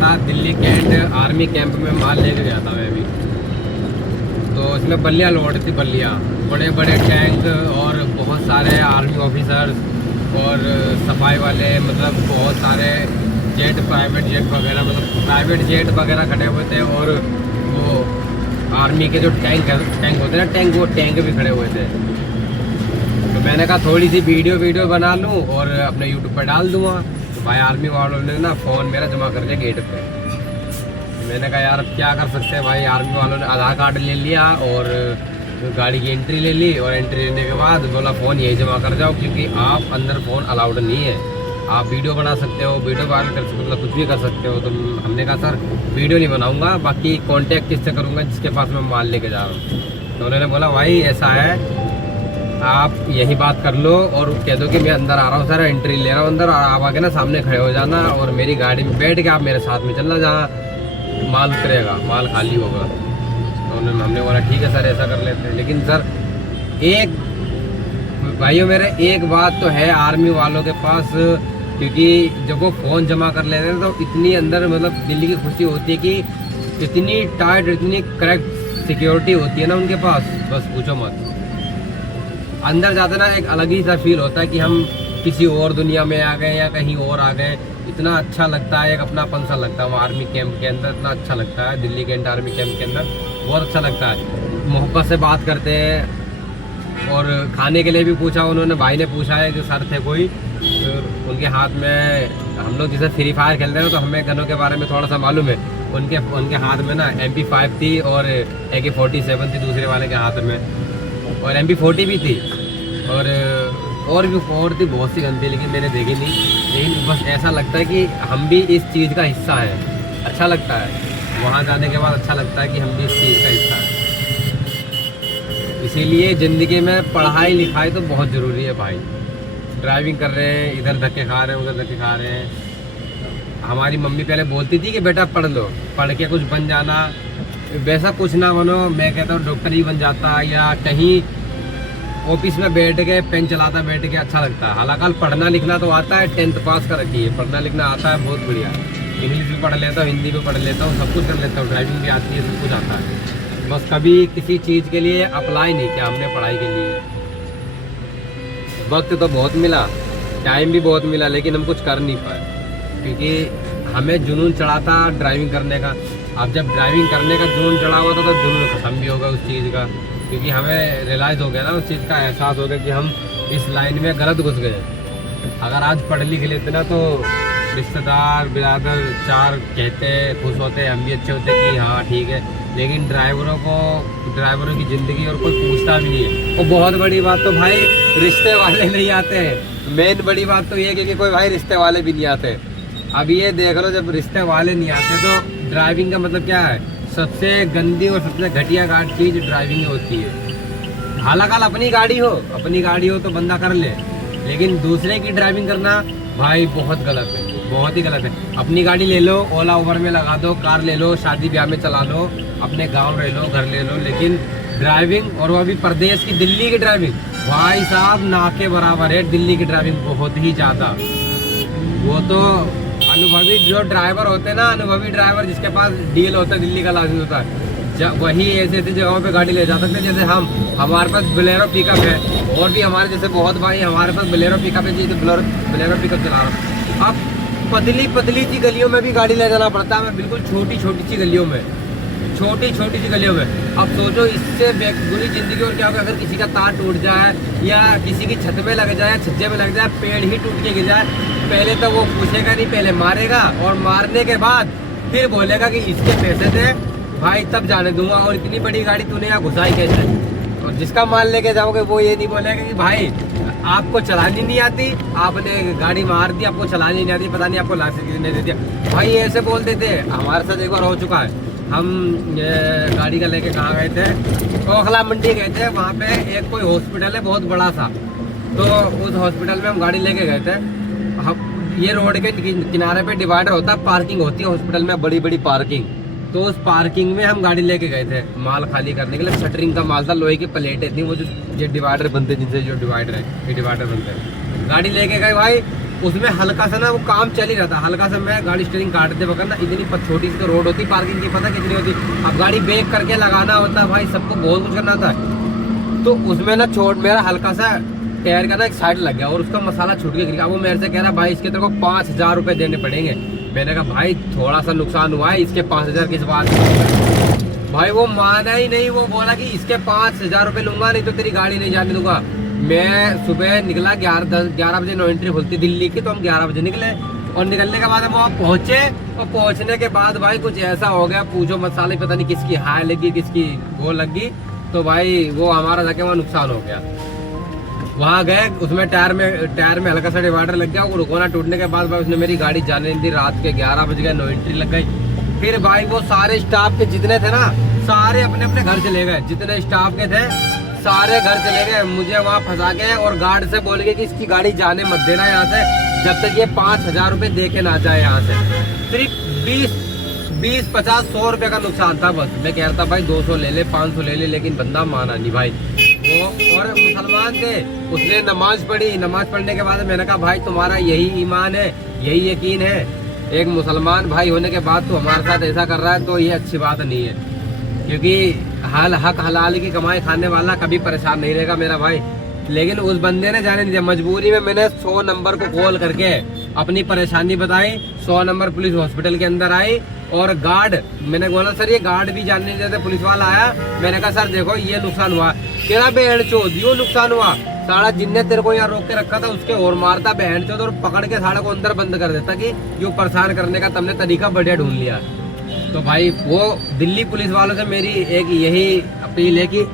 था Delhi cantt army camp में माल लेके गया था मैं अभी। तो इसमें बल्लियाँ लोड थी, बल्लियाँ, बड़े बड़े टैंक और बहुत सारे आर्मी ऑफिसर्स और सफाई वाले, मतलब बहुत सारे जेट, प्राइवेट जेट वगैरह, मतलब प्राइवेट जेट वगैरह खड़े हुए थे। और वो आर्मी के जो टैंक होते हैं ना, वो टैंक भी खड़े हुए थे। तो मैंने कहा थोड़ी सी वीडियो बना लूँ और अपने यूट्यूब पर डाल दूँगा। तो भाई आर्मी वालों ने ना फ़ोन मेरा जमा कर दिया गेट पे। मैंने कहा यार अब क्या कर सकते हैं भाई। आर्मी वालों ने आधार कार्ड ले लिया और गाड़ी की एंट्री ले ली, और एंट्री लेने के बाद बोला फ़ोन यही जमा कर जाओ, क्योंकि आप अंदर फ़ोन अलाउड नहीं है। आप वीडियो बना सकते हो, वीडियो वायरल कर सकते हो, मतलब कुछ भी कर सकते हो। तो हमने कहा सर वीडियो नहीं बनाऊंगा, बाकी कांटेक्ट किससे करूंगा, जिसके पास मैं माल लेके जा रहा हूँ। तो उन्होंने बोला भाई ऐसा है, आप यही बात कर लो और कह दो कि मैं अंदर आ रहा हूँ सर, एंट्री ले रहा हूँ अंदर, और आप आके ना सामने खड़े हो जाना और मेरी गाड़ी में बैठ के आप मेरे साथ में चलना, जहाँ माल उतरेगा, माल खाली होगा। तो हमने बोला ठीक है सर ऐसा कर लेते हैं। लेकिन सर एक भाइयों मेरे एक बात तो है आर्मी वालों के पास, क्योंकि जब वो फ़ोन जमा कर लेते हैं तो इतनी अंदर मतलब दिल की खुशी होती है कि इतनी टाइट, इतनी करेक्ट सिक्योरिटी होती है ना उनके पास, बस पूछो मत। अंदर जाते ना एक अलग ही सा फील होता है कि हम किसी और दुनिया में आ गए या कहीं और आ गए। इतना अच्छा लगता है, एक अपनापन सा लगता है वो आर्मी कैंप के अंदर, इतना अच्छा लगता है दिल्ली कैंट आर्मी कैंप के अंदर, बहुत अच्छा लगता है। मोहब्बत से बात करते हैं। और खाने के लिए भी पूछा उन्होंने, भाई ने पूछा है कि सर थे कोई, तो उनके हाथ में, हम लोग जैसे फ्री फायर खेलते हैं तो हमें गनों के बारे में थोड़ा सा मालूम है। उनके हाथ में ना MP5 थी और AK-47 थी दूसरे वाले के हाथ में, और MP40 भी थी, और भी और थी बहुत सी गन थी, लेकिन मैंने देखी नहीं। लेकिन बस ऐसा लगता है कि हम भी इस चीज़ का हिस्सा है, अच्छा लगता है। वहाँ जाने के बाद अच्छा लगता है कि हम भी इस चीज़ का हिस्सा है। इसीलिए ज़िंदगी में पढ़ाई लिखाई तो बहुत ज़रूरी है भाई। ड्राइविंग कर रहे हैं, इधर धक्के खा रहे हैं, उधर धक्के खा रहे हैं। हमारी मम्मी पहले बोलती थी कि बेटा पढ़ लो, पढ़ के कुछ बन जाना। वैसा कुछ ना बनो, मैं कहता हूँ डॉक्टर ही बन जाता, या कहीं ऑफिस में बैठ के पेन चलाता बैठ के अच्छा लगता है। हालांकि पढ़ना लिखना तो आता है, 10th पास कर रखी है, पढ़ना लिखना आता है, बहुत बढ़िया। इंग्लिश भी पढ़ लेता हूँ, हिंदी भी पढ़ लेता हूँ, सब कुछ कर लेता हूँ, ड्राइविंग भी आती है, सब कुछ आता है। बस कभी किसी चीज़ के लिए अप्लाई नहीं किया हमने पढ़ाई के लिए। वक्त तो बहुत मिला, टाइम भी बहुत मिला, लेकिन हम कुछ कर नहीं पाए, क्योंकि हमें जुनून चढ़ा था ड्राइविंग करने का। अब जब ड्राइविंग करने का जुनून चढ़ा हुआ था तो जुनून खत्म भी होगा उस चीज़ का, क्योंकि हमें रियलाइज़ हो गया ना, उस चीज़ का एहसास हो गया कि हम इस लाइन में गलत घुस गए। अगर आज पढ़ लिख लेते ना तो रिश्तेदार बिरादर चार कहते, खुश होते, हम भी अच्छे होते कि हाँ ठीक है। लेकिन ड्राइवरों की ज़िंदगी और कोई पूछता भी नहीं है। और बहुत बड़ी बात तो भाई रिश्ते वाले नहीं आते हैं। मेन बड़ी बात तो ये है कि कोई भाई रिश्ते वाले भी नहीं आते। अब ये देख लो, जब रिश्ते वाले नहीं आते तो ड्राइविंग का मतलब क्या है, सबसे गंदी और सबसे घटिया चीज़ ड्राइविंग होती है। हालांकि अपनी गाड़ी हो तो बंदा कर ले, लेकिन दूसरे की ड्राइविंग करना भाई बहुत गलत है, बहुत ही गलत है। अपनी गाड़ी ले लो, ओला उबर में लगा दो, कार ले लो, शादी ब्याह में चला लो, अपने गांव रह लो, घर ले लो, लेकिन ड्राइविंग, और वो अभी प्रदेश की दिल्ली की ड्राइविंग, भाई साहब ना के बराबर है। दिल्ली की ड्राइविंग बहुत ही ज़्यादा, वो तो अनुभवी जो ड्राइवर होते हैं ना, अनुभवी ड्राइवर जिसके पास डीएल होता है, दिल्ली का लाइसेंस होता है, वही ऐसे जगहों पे गाड़ी ले जा सकते हैं। जैसे हमारे पास बोलेरो पिकअप है, और भी हमारे जैसे बहुत भाई हमारे पास बोलेरो पिकअप है जी, तो बोलेरो पिकअप चला रहा हूँ। अब पतली सी गलियों में भी गाड़ी ले जाना पड़ता है, बिल्कुल छोटी सी गलियों में, छोटी सी गलियों में। अब सोचो इससे बुरी जिंदगी और क्या होगा अगर किसी का तार टूट जाए, या किसी की छत में लग जाए, छज्जे में लग जाए, पेड़ ही टूट के गिर जाए। पहले तो वो पूछेगा नहीं, पहले मारेगा, और मारने के बाद फिर बोलेगा कि इसके पैसे दे भाई, तब जाने दूंगा। और इतनी बड़ी गाड़ी तूने यहाँ घुसाई कैसे? और जिसका माल लेके जाओगे वो ये नहीं बोलेगा कि भाई आपको चलानी नहीं आती, आपने गाड़ी मार दी, आपको चलानी नहीं आती, पता नहीं आपको लाइसेंस किसने दे दिया। भाई ऐसे बोल देते। हमारे साथ एक बार हो चुका है। हम गाड़ी का लेके कहाँ गए थे, ओखला मंडी गए थे। वहाँ पे एक कोई हॉस्पिटल है बहुत बड़ा सा, तो उस हॉस्पिटल में हम गाड़ी लेके गए थे। हम ये रोड के किनारे पे डिवाइडर होता है, पार्किंग होती है हॉस्पिटल में, बड़ी बड़ी पार्किंग। तो उस पार्किंग में हम गाड़ी लेके गए थे माल खाली करने के लिए। शटरिंग का माल था, लोहे की प्लेटें थी, वो जो ये डिवाइडर बनते जिनसे जो डिवाइडर है, ये डिवाइडर बनते हैं। गाड़ी लेके गए भाई, उसमें हल्का सा ना वो काम चल ही रहा था, हल्का सा मैं गाड़ी स्टीयरिंग काटते वक्त ना, इतनी छोटी सी तो रोड होती पार्किंग की, पता कितनी होती, अब गाड़ी ब्रेक करके लगाना होता भाई, सबको बहुत कुछ करना होता है। तो उसमें ना मेरा हल्का सा टायर का ना एक साइड लग गया और उसका मसाला छूट गया। वो मेरे से कह रहा भाई इसके तेरे को 5,000 रुपये देने पड़ेंगे। मैंने कहा भाई थोड़ा सा नुकसान हुआ है, इसके 5,000 किस बात। भाई वो माना ही नहीं, वो बोला कि इसके 5,000 रुपये लूंगा, नहीं तो तेरी गाड़ी नहीं जाने दूंगा। मैं सुबह निकला 11 बजे, नो एंट्री खुलती दिल्ली की, तो हम 11 बजे निकले और निकलने के बाद हम वहाँ पहुंचे और पहुंचने के बाद भाई कुछ ऐसा हो गया, पूछो मसाले, पता नहीं किसकी हाय लगी, किसकी वो लगी। तो भाई वो हमारा जाके वहाँ नुकसान हो गया। वहाँ गए, उसमें टायर में हल्का सा डिवाइडर लग गया, वो रुकोना टूटने के बाद भाई उसने मेरी गाड़ी जाने नहीं दी। रात के 11 बज गए, नो एंट्री लग गई। फिर भाई वो सारे स्टाफ के जितने थे ना, सारे अपने अपने घर चले गए, जितने स्टाफ के थे सारे घर चले गए। मुझे वहाँ फंसा के और गार्ड से बोल गए कि इसकी गाड़ी जाने मत देना यहाँ से, जब तक ये 5,000 रुपये दे के ना जाए यहाँ से। सिर्फ 20, 50, 100 रुपये का नुकसान था बस। मैं कह रहा था भाई 200 ले ले, 500 ले ले, लेकिन बंदा माना नहीं भाई वो। और मुसलमान थे, उसने नमाज पढ़ी। नमाज पढ़ने के बाद मैंने कहा भाई तुम्हारा यही ईमान है, यही यकीन है, एक मुसलमान भाई होने के बाद तो हमारे साथ ऐसा कर रहा है, तो ये अच्छी बात नहीं है। क्योंकि हक हलाल की कमाई खाने वाला कभी परेशान नहीं रहेगा मेरा भाई। लेकिन उस बंदे ने जाने नहीं दिया। मजबूरी में मैंने 100 नंबर को कॉल करके अपनी परेशानी बताई। 100 नंबर पुलिस हॉस्पिटल के अंदर आई और गार्ड, मैंने बोला सर ये गार्ड भी जानने नहीं देते। पुलिस वाला आया, मैंने कहा सर देखो ये नुकसान हुआ। तेरा बहन चोद यो नुकसान हुआ, सारा जिनने तेरे को यहाँ रोक के रखा था उसके और मारता बहन चोद, और पकड़ के सारा को अंदर बंद कर देता कि जो परेशान करने का तुमने तरीका बढ़िया ढूंढ लिया। तो भाई वो दिल्ली पुलिस वालों से मेरी एक यही अपील है कि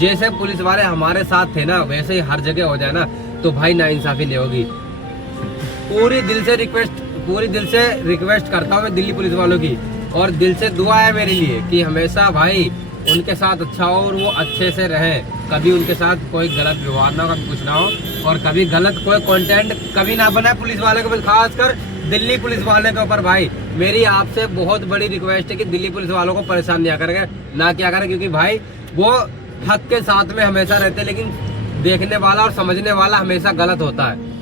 जैसे पुलिस वाले हमारे साथ थे ना, वैसे ही हर जगह हो जाए ना, तो भाई नाइंसाफी नहीं होगी। पूरी दिल से रिक्वेस्ट करता हूँ मैं दिल्ली पुलिस वालों की, और दिल से दुआ है मेरे लिए कि हमेशा भाई उनके साथ अच्छा हो और वो अच्छे से रहे। कभी उनके साथ कोई गलत व्यवहार ना हो, कभी कुछ ना हो, और कभी गलत कोई कंटेंट कभी ना बनाए पुलिस वाले को, खासकर दिल्ली पुलिस वाले के ऊपर। भाई मेरी आपसे बहुत बड़ी रिक्वेस्ट है कि दिल्ली पुलिस वालों को परेशान नहीं करेंगे, ना क्या करें, क्योंकि भाई वो हक के साथ में हमेशा रहते हैं, लेकिन देखने वाला और समझने वाला हमेशा गलत होता है।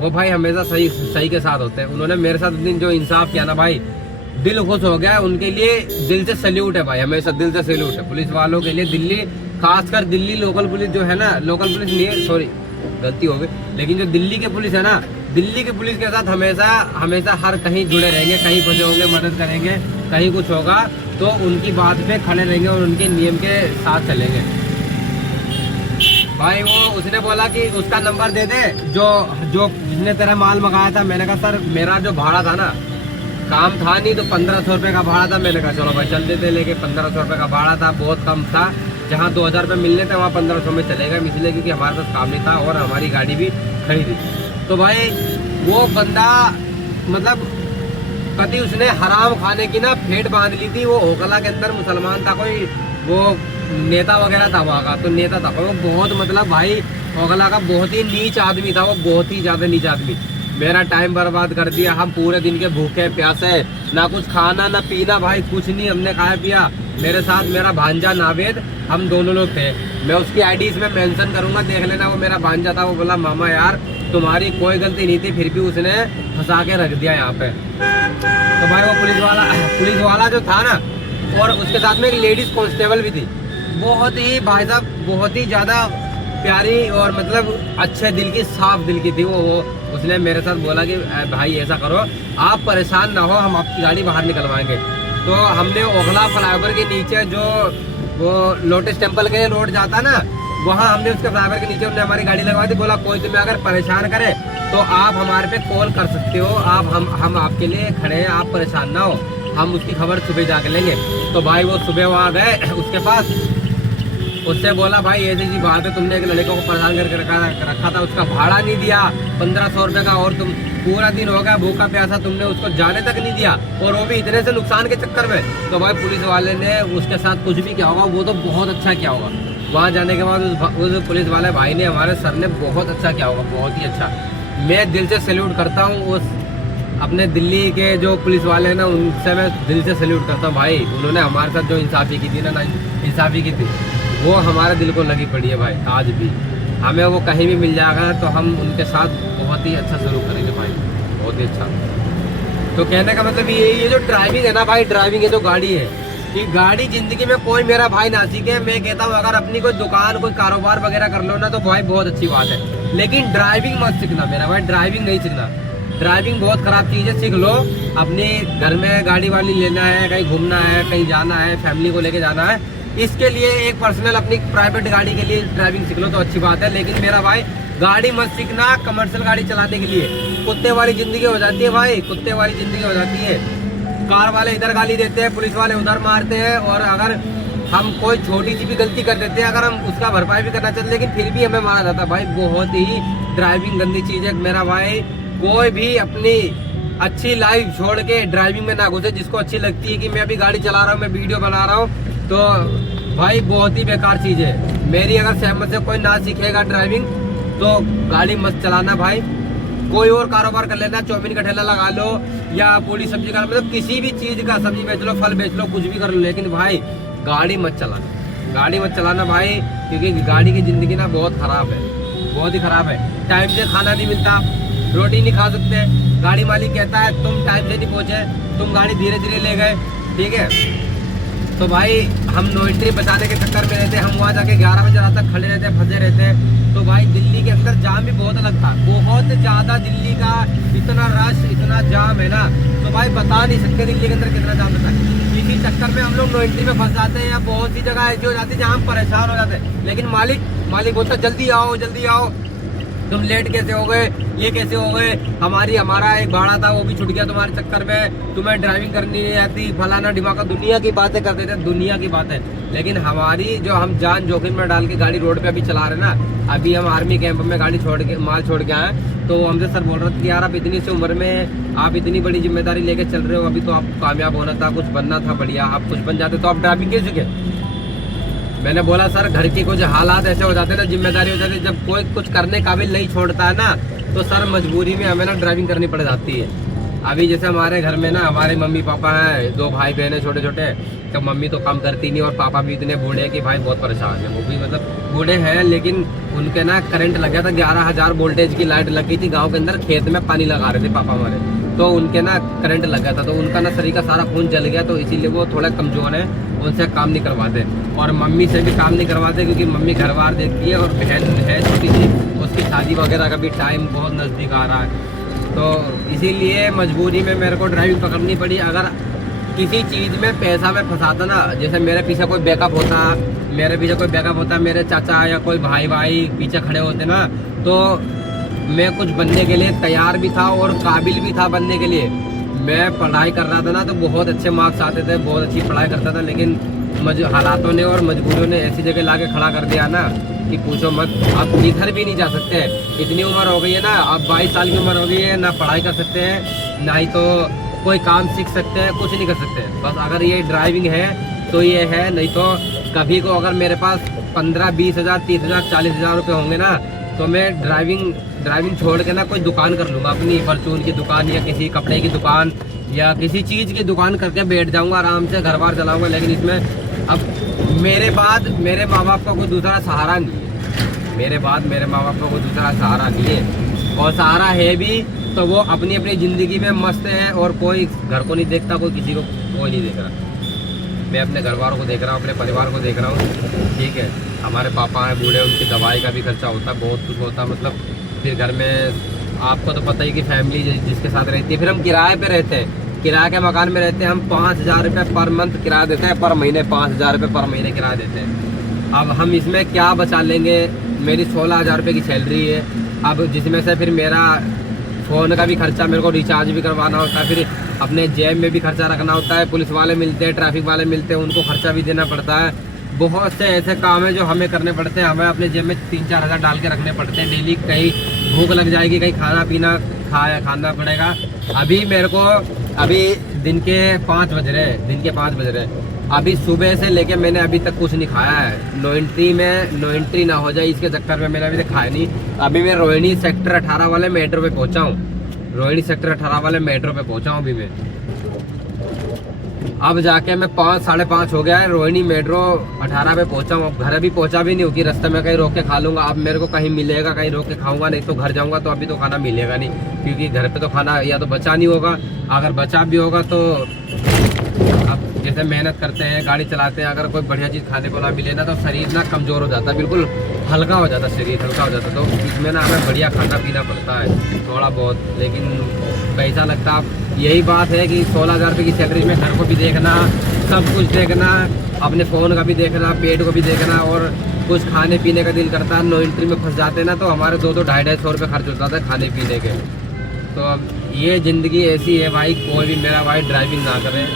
वो भाई हमेशा सही के साथ होते हैं। उन्होंने मेरे साथ दिन जो इंसाफ किया ना भाई, दिल खुश हो गया। उनके लिए दिल से सैल्यूट है भाई, हमेशा दिल से सैल्यूट है पुलिस वालों के लिए। दिल्ली, खासकर दिल्ली लोकल पुलिस जो है ना, लोकल पुलिस नहीं है, सॉरी गलती हो गई, लेकिन जो दिल्ली के पुलिस है ना, दिल्ली की पुलिस के साथ हमेशा हर कहीं जुड़े रहेंगे, कहीं फंसे होंगे मदद करेंगे, कहीं कुछ होगा तो उनकी बात पे खड़े रहेंगे और उनके नियम के साथ चलेंगे। भाई वो उसने बोला कि उसका नंबर दे दे जो जिसने तेरा माल मंगाया था। मैंने कहा सर मेरा जो भाड़ा था ना, काम था नहीं तो 1500 रुपये का भाड़ा था। मैंने कहा चलो भाई चल देते, लेके 1500 रुपये का भाड़ा था, बहुत कम था। जहाँ 2000 रुपये मिलने थे वहाँ 1500 में चलेगा, इसलिए क्योंकि हमारे पास काम नहीं था और हमारी गाड़ी भी खड़ी थी। तो भाई वो बंदा मतलब कभी उसने हराम खाने की ना फेट बांध ली थी। वो ओखला के अंदर मुसलमान था, कोई वो नेता वगैरह था वहाँ का, तो नेता था वो बहुत, मतलब भाई ओखला का बहुत ही नीच आदमी था वो, बहुत ही ज़्यादा नीच आदमी। मेरा टाइम बर्बाद कर दिया। हम पूरे दिन के भूखे प्यासे, ना कुछ खाना ना पीना, भाई कुछ नहीं हमने खाया पिया। मेरे साथ मेरा भांजा नावेद, हम दोनों लोग थे। मैं उसकी आईडी इसमें मेंशन करूंगा, देख लेना। वो मेरा भांजा था। वो बोला मामा यार तुम्हारी कोई गलती नहीं थी, फिर भी उसने फंसा के रख दिया यहाँ पे। तो भाई वो पुलिस वाला जो था ना, और उसके साथ में एक लेडीज कांस्टेबल भी थी, बहुत ही भाई साहब बहुत ही ज़्यादा प्यारी और मतलब अच्छे दिल की, साफ दिल की थी वो। उसने मेरे साथ बोला कि भाई ऐसा करो, आप परेशान ना हो, हम आपकी गाड़ी बाहर निकलवाएंगे। तो हमने ओखला फ्लाईओवर के नीचे जो वो लोटस टेम्पल के रोड जाता ना, वहाँ हमने उसके फ्लाईओवर के नीचे हमने हमारी गाड़ी लगवाई थी। बोला कोई तुम्हें अगर परेशान करे तो आप हमारे पे कॉल कर सकते हो, आप हम आपके लिए खड़े हैं, आप परेशान ना हो, हम उसकी खबर सुबह जाके लेंगे। तो भाई वो सुबह वहाँ गए उसके पास, उससे बोला भाई ऐसी सी बात है, तुमने एक लड़के को परेशान करके रखा था, उसका भाड़ा नहीं दिया 1500 रुपये का, और तुम पूरा दिन हो गया भूखा प्यासा, तुमने उसको जाने तक नहीं दिया, और वो भी इतने से नुकसान के चक्कर में। तो भाई पुलिस वाले ने उसके साथ कुछ भी किया होगा, वो तो बहुत अच्छा किया होगा। वहाँ जाने के बाद उस पुलिस वाले भाई ने, हमारे सर ने बहुत अच्छा किया होगा, बहुत ही अच्छा। मैं दिल से सैल्यूट करता हूँ उस अपने दिल्ली के जो पुलिस वाले हैं ना, उनसे मैं दिल से सैल्यूट करता हूँ भाई। उन्होंने हमारे साथ जो इंसाफी की थी ना इंसाफी की थी, वो हमारे दिल को लगी पड़ी है भाई आज भी। हमें वो कहीं भी मिल जाएगा तो हम उनके साथ बहुत ही अच्छा सलूक करेंगे भाई, बहुत ही अच्छा। तो कहने का मतलब ये जो ड्राइविंग है ना भाई, ड्राइविंग है जो गाड़ी है, कि गाड़ी जिंदगी में कोई मेरा भाई ना सीखे। मैं कहता हूँ अगर अपनी कोई दुकान कोई कारोबार वगैरह कर लो ना तो भाई बहुत अच्छी बात है, लेकिन ड्राइविंग मत सीखना मेरा भाई, ड्राइविंग नहीं सीखना। ड्राइविंग बहुत खराब चीज़ है, सीख लो। अपने घर में गाड़ी वाली लेना है, कहीं घूमना है, कहीं जाना है, फैमिली को लेके जाना है, इसके लिए एक पर्सनल अपनी प्राइवेट गाड़ी के लिए ड्राइविंग सीख लो तो अच्छी बात है। लेकिन मेरा भाई गाड़ी मत सीखना कमर्शियल गाड़ी चलाने के लिए, कुत्ते वाली जिंदगी हो जाती है भाई, कुत्ते वाली जिंदगी हो जाती है। कार वाले इधर गाली देते हैं, पुलिस वाले उधर मारते हैं, और अगर हम कोई छोटी सी भी गलती कर देते हैं, अगर हम उसका भरपाई भी करना चाहते लेकिन फिर भी हमें मारा जाता है भाई। बहुत ही ड्राइविंग गंदी चीज़ है मेरा भाई। कोई भी अपनी अच्छी लाइफ छोड़ के ड्राइविंग में ना घुसे। जिसको अच्छी लगती है कि मैं अभी गाड़ी चला रहा हूँ, मैं वीडियो बना रहा हूँ, तो भाई बहुत ही बेकार चीज़ है। मेरी अगर सहमत से कोई ना सीखेगा ड्राइविंग तो गाड़ी मत चलाना भाई। कोई और कारोबार कर लेना, चौमिन का ठेला लगा लो या पूरी सब्जी का, मतलब किसी भी चीज़ का, सब्जी बेच लो, फल बेच लो, कुछ भी कर लो, लेकिन भाई गाड़ी मत चलाना, गाड़ी मत चलाना भाई। क्योंकि गाड़ी की ज़िंदगी ना बहुत ख़राब है, बहुत ही ख़राब है। टाइम से खाना नहीं मिलता, रोटी नहीं खा सकते। गाड़ी मालिक कहता है तुम टाइम से नहीं पहुँचे, तुम गाड़ी धीरे धीरे ले गए, ठीक है। तो भाई हम नो एंट्री बचाने के चक्कर में रहते हैं, हम वहाँ जाके 11 बजे रात तक खड़े रहते हैं, फंसे रहते हैं। तो भाई दिल्ली के अंदर जाम भी बहुत लगता है, बहुत ज़्यादा। दिल्ली का इतना रश, इतना जाम है ना, तो भाई बता नहीं सकते दिल्ली के अंदर कितना जाम रहता है। इसी चक्कर में हम लोग नो एंट्री में फंस जाते हैं, या बहुत सी जगह ऐसी हो जाती है जहाँ हम परेशान हो जाते हैं। लेकिन मालिक बोलता जल्दी आओ जल्दी आओ, तुम लेट कैसे हो गए, ये कैसे हो गए, हमारा एक भाड़ा था वो भी छूट गया तुम्हारे चक्कर में, तुम्हें ड्राइविंग करनी नहीं आती, फलाना डिमाका, दुनिया की बातें करते थे, दुनिया की बातें। लेकिन हमारी जो हम जान जोखिम में डाल के गाड़ी रोड पे अभी चला रहे ना, अभी हम आर्मी कैंप में गाड़ी छोड़ के माल छोड़ के आए, तो हमसे सर बोल रहे थे कि यार आप इतनी सी उम्र में आप इतनी बड़ी जिम्मेदारी लेके चल रहे हो, अभी तो आपको कामयाब होना था, कुछ बनना था बढ़िया, आप कुछ बन जाते तो आप ड्राइविंग क्यों सीखे। मैंने बोला सर घर के कुछ हालात ऐसे हो जाते हैं ना, जिम्मेदारी हो जाती है, जब कोई कुछ करने काबिल नहीं छोड़ता है ना, तो सर मजबूरी में हमें ना ड्राइविंग करनी पड़ जाती है। अभी जैसे हमारे घर में ना हमारे मम्मी पापा हैं, 2 भाई बहन हैं छोटे छोटे, तो मम्मी तो काम करती नहीं और पापा भी इतने बूढ़े हैं कि भाई बहुत परेशान है। वो भी मतलब बूढ़े हैं, लेकिन उनके ना करंट लग गया था, 11,000 वोल्टेज की लाइट लग गई थी गाँव के अंदर, खेत में पानी लगा रहे थे पापा हमारे, तो उनके ना करंट लग गया था, तो उनका ना शरीर का सारा खून जल गया, तो इसीलिए वो थोड़ा कमजोर है, उनसे काम नहीं करवाते। और मम्मी से भी काम नहीं करवाते क्योंकि मम्मी घर बार देखती है, और बहन है छोटी सी, उसकी शादी वगैरह का भी टाइम बहुत नज़दीक आ रहा है, तो इसीलिए मजबूरी में मेरे को ड्राइविंग पकड़नी पड़ी। अगर किसी चीज़ में पैसा में फंसाता ना, जैसे मेरे पीछे कोई बैकअप होता, मेरे चाचा या कोई भाई पीछे खड़े होते ना, तो मैं कुछ बनने के लिए तैयार भी था और काबिल भी था बनने के लिए। मैं पढ़ाई कर रहा था ना, तो बहुत अच्छे मार्क्स आते थे, बहुत अच्छी पढ़ाई करता था, लेकिन हालातों ने और मजबूरियों ने ऐसी जगह लाके खड़ा कर दिया ना कि पूछो मत। अब इधर भी नहीं जा सकते, इतनी उम्र हो गई है ना, अब 22 साल की उम्र हो गई है, ना पढ़ाई कर सकते हैं, ना ही तो कोई काम सीख सकते हैं, कुछ नहीं कर सकते। बस अगर ये ड्राइविंग है तो ये है, नहीं तो कभी को अगर मेरे पास 15, 20 हज़ार, 30 हज़ार, 40 हज़ार रुपये होंगे ना, तो मैं ड्राइविंग छोड़ के ना कोई दुकान कर लूँगा, अपनी फॉर्चून की दुकान या किसी कपड़े की दुकान या किसी चीज़ की दुकान करके बैठ जाऊँगा, आराम से घर बार चलाऊँगा। लेकिन इसमें अब मेरे बाद मेरे माँ बाप का कोई दूसरा सहारा नहीं है, मेरे बाद मेरे माँ बाप का कोई दूसरा सहारा नहीं है, और सहारा है भी तो वो अपनी अपनी ज़िंदगी में मस्त है, और कोई घर को नहीं देखता, कोई किसी को कोई नहीं देख रहा। मैं अपने घर वालों को देख रहा हूँ, अपने परिवार को देख रहा हूँ, ठीक है। हमारे पापा हैं बूढ़े, उनकी दवाई का भी खर्चा होता है, बहुत कुछ होता है, मतलब फिर घर में आपको तो पता ही कि फैमिली जिसके साथ रहती है। फिर हम किराए पे रहते हैं, किराए के मकान में रहते हैं, हम 5,000 रुपये पर मंथ किराया देते हैं, पर महीने 5,000 रुपये पर महीने किराया देते हैं। अब हम इसमें क्या बचा लेंगे। मेरी 16,000 रुपये की सैलरी है, अब जिसमें से फिर मेरा फ़ोन का भी खर्चा, मेरे को रिचार्ज भी करवाना होता है, फिर अपने जेब में भी खर्चा रखना होता है, पुलिस वाले मिलते हैं, ट्रैफिक वाले मिलते हैं, उनको खर्चा भी देना पड़ता है। बहुत से ऐसे काम है जो हमें करने पड़ते हैं, हमें अपने जेब में 3-4 हज़ार डाल के रखने पड़ते हैं डेली। कहीं भूख लग जाएगी, कहीं खाना पीना खाना पड़ेगा। अभी मेरे को दिन के 5 बज रहे, अभी सुबह से लेके मैंने अभी तक कुछ नहीं खाया है। नो एंट्री ना हो जाए इसके चक्कर में मैंने अभी तक खाया नहीं। अभी मैं रोहिणी सेक्टर 18 वाले मेट्रो पे पहुंचा हूँ, अभी मैं। अब जाके मैं 5 साढ़े 5 हो गया है, रोहिणी मेट्रो 18 पे पहुंचा हूँ। घर अभी पहुंचा भी नहीं हूँ कि रास्ते में कहीं रोक के खा लूंगा। अब मेरे को कहीं मिलेगा, कहीं रोक के खाऊंगा, नहीं तो घर जाऊंगा तो अभी तो खाना मिलेगा नहीं, क्योंकि घर पे तो खाना या तो बचा नहीं होगा, अगर बचा भी होगा तो अब जैसे मेहनत करते हैं, गाड़ी चलाते हैं, अगर कोई बढ़िया चीज़ खाने को ना मिले ना तो शरीर ना कमज़ोर हो जाता है, बिल्कुल हल्का हो जाता, शरीर हल्का हो जाता। तो इसमें ना हमें बढ़िया खाना पीना पड़ता है थोड़ा बहुत, लेकिन पैसा लगता। अब यही बात है कि 16,000 रुपये की सैलरी में घर को भी देखना, सब कुछ देखना, अपने फ़ोन का भी देखना, पेट को भी देखना, और कुछ खाने पीने का दिल करता है। नो एंट्री में फंस जाते ना तो हमारे 2-2 250 रुपये खर्च होता था खाने पीने के। तो अब ये ज़िंदगी ऐसी है भाई, कोई भी मेरा भाई ड्राइविंग ना करे,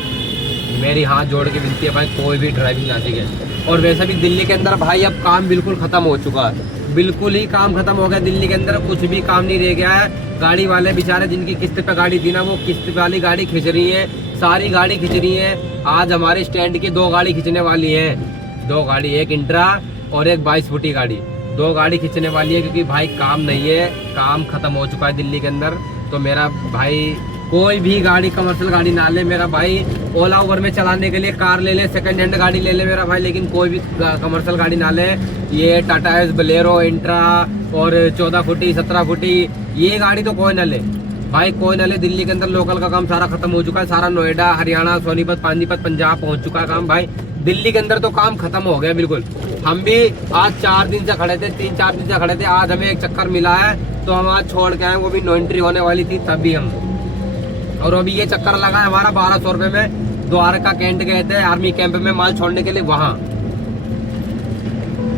मेरी हाथ जोड़ के विनती है भाई, कोई भी ड्राइविंग ना सीखे। और वैसे भी दिल्ली के अंदर भाई अब काम बिल्कुल ख़त्म हो चुका है, बिल्कुल ही काम ख़त्म हो गया दिल्ली के अंदर, कुछ भी काम नहीं रह गया है। गाड़ी वाले बेचारे जिनकी किस्त पे गाड़ी थी ना, वो किस्त वाली गाड़ी खींच रही है, सारी गाड़ी खींच रही है। आज हमारे स्टैंड की 2 गाड़ी खींचने वाली है, 2 गाड़ी, एक इंट्रा और एक 22 फुटी गाड़ी, 2 गाड़ी खींचने वाली है, क्योंकि भाई काम नहीं है, काम ख़त्म हो चुका है दिल्ली के अंदर। तो मेरा भाई कोई भी गाड़ी कमर्शियल गाड़ी ना ले मेरा भाई, ओला उबर में चलाने के लिए कार ले ले, सेकंड हैंड गाड़ी ले ले मेरा भाई, लेकिन कोई भी कमर्शियल गाड़ी ना ले। ये टाटा एस, बलेरो, इंट्रा और 14 फुटी 17 फुटी, ये गाड़ी तो कोई ना ले भाई, कोई ना ले। दिल्ली के अंदर लोकल का काम सारा खत्म हो चुका है, सारा नोएडा, हरियाणा, सोनीपत, पानीपत, पंजाब पहुंच चुका है काम भाई। दिल्ली के अंदर तो काम खत्म हो गया बिल्कुल। हम भी आज 4 दिन से खड़े थे, 3-4 दिन से खड़े थे, आज हमें एक चक्कर मिला है तो हम आज छोड़ के आए, वो भी नो एंट्री होने वाली थी तभी हम। और अभी ये चक्कर लगा है हमारा 1200 रुपये में, द्वारका कैंट गए थे आर्मी कैंप में माल छोड़ने के लिए वहाँ।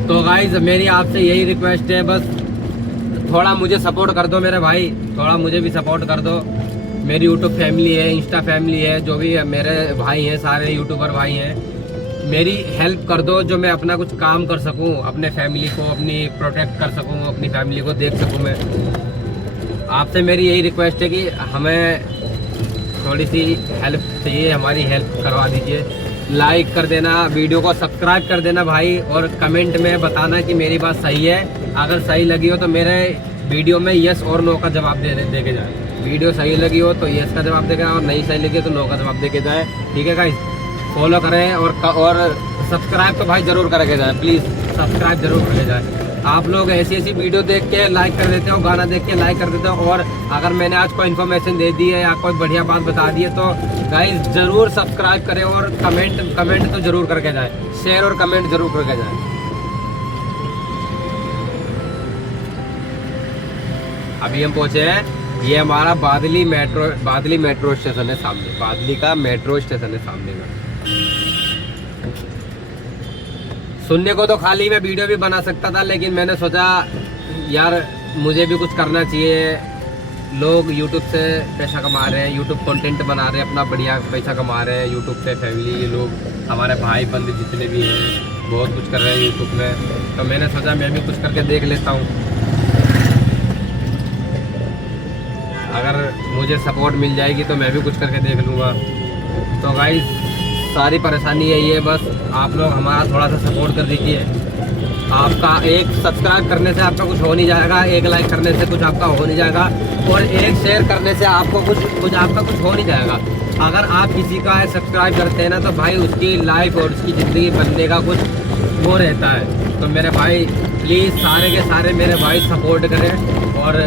तो गाइज मेरी आपसे यही रिक्वेस्ट है, बस थोड़ा मुझे सपोर्ट कर दो मेरे भाई, थोड़ा मुझे भी सपोर्ट कर दो। मेरी यूट्यूब फैमिली है, इंस्टा फैमिली है, जो भी है, मेरे भाई हैं, सारे यूट्यूबर भाई हैं, मेरी हेल्प कर दो, जो मैं अपना कुछ काम कर सकूं, अपने फैमिली को अपनी प्रोटेक्ट कर सकूं, अपनी फैमिली को देख सकूं मैं। आपसे मेरी यही रिक्वेस्ट है कि हमें थोड़ी सी हेल्प चाहिए, हमारी हेल्प करवा दीजिए। लाइक कर देना, वीडियो को सब्सक्राइब कर देना भाई, और कमेंट में बताना कि मेरी बात सही है। अगर सही लगी हो तो मेरे वीडियो में यस और नो का जवाब दे के जाए। वीडियो सही लगी हो तो यस का जवाब देगा, और नहीं सही लगी हो तो नो का जवाब दे के जाए, ठीक है गाइस। फॉलो करें और सब्सक्राइब तो भाई ज़रूर करके जाए, प्लीज़ सब्सक्राइब जरूर करके जाए। आप लोग ऐसी ऐसी वीडियो देख के लाइक कर देते हो, गाना देख के लाइक कर देते हो, और अगर मैंने आज कोई इन्फॉर्मेशन दे दी है या कोई बढ़िया बात बता दी है तो गाइस ज़रूर सब्सक्राइब करें, और कमेंट तो ज़रूर करके जाए, शेयर और कमेंट ज़रूर करके जाए। अभी हम पहुँचे हैं, ये हमारा बादली मेट्रो स्टेशन है सामने, बादली का मेट्रो स्टेशन है सामने का। सुनने को तो खाली मैं वीडियो भी बना सकता था, लेकिन मैंने सोचा यार मुझे भी कुछ करना चाहिए। लोग यूट्यूब से पैसा कमा रहे हैं, यूट्यूब कंटेंट बना रहे हैं, अपना बढ़िया पैसा कमा रहे हैं यूट्यूब से। फैमिली लोग, हमारे भाई बंद जितने भी हैं, बहुत कुछ कर रहे हैं यूट्यूब में, तो मैंने सोचा मैं भी कुछ करके देख लेता हूँ। अगर मुझे सपोर्ट मिल जाएगी तो मैं भी कुछ करके देख लूँगा। तो गाइस सारी परेशानी यही है, बस आप लोग हमारा थोड़ा सा सपोर्ट कर दीजिए। आपका एक सब्सक्राइब करने से आपका कुछ हो नहीं जाएगा, एक लाइक करने से कुछ आपका हो नहीं जाएगा, और एक शेयर करने से आपको कुछ आपका कुछ हो नहीं जाएगा। अगर आप किसी का सब्सक्राइब करते हैं ना तो भाई उसकी लाइफ और उसकी ज़िंदगी बनने का कुछ वो रहता है। तो मेरे भाई प्लीज़ सारे के सारे मेरे भाई सपोर्ट करें, और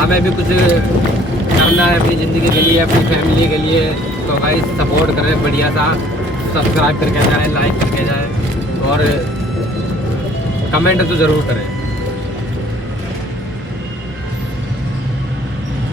हमें भी कुछ करना है अपनी ज़िंदगी के लिए, अपनी फैमिली के लिए। तो भाई सपोर्ट करें बढ़िया सा, सब्सक्राइब करके जाए, लाइक करके जाए, और कमेंट तो ज़रूर करें।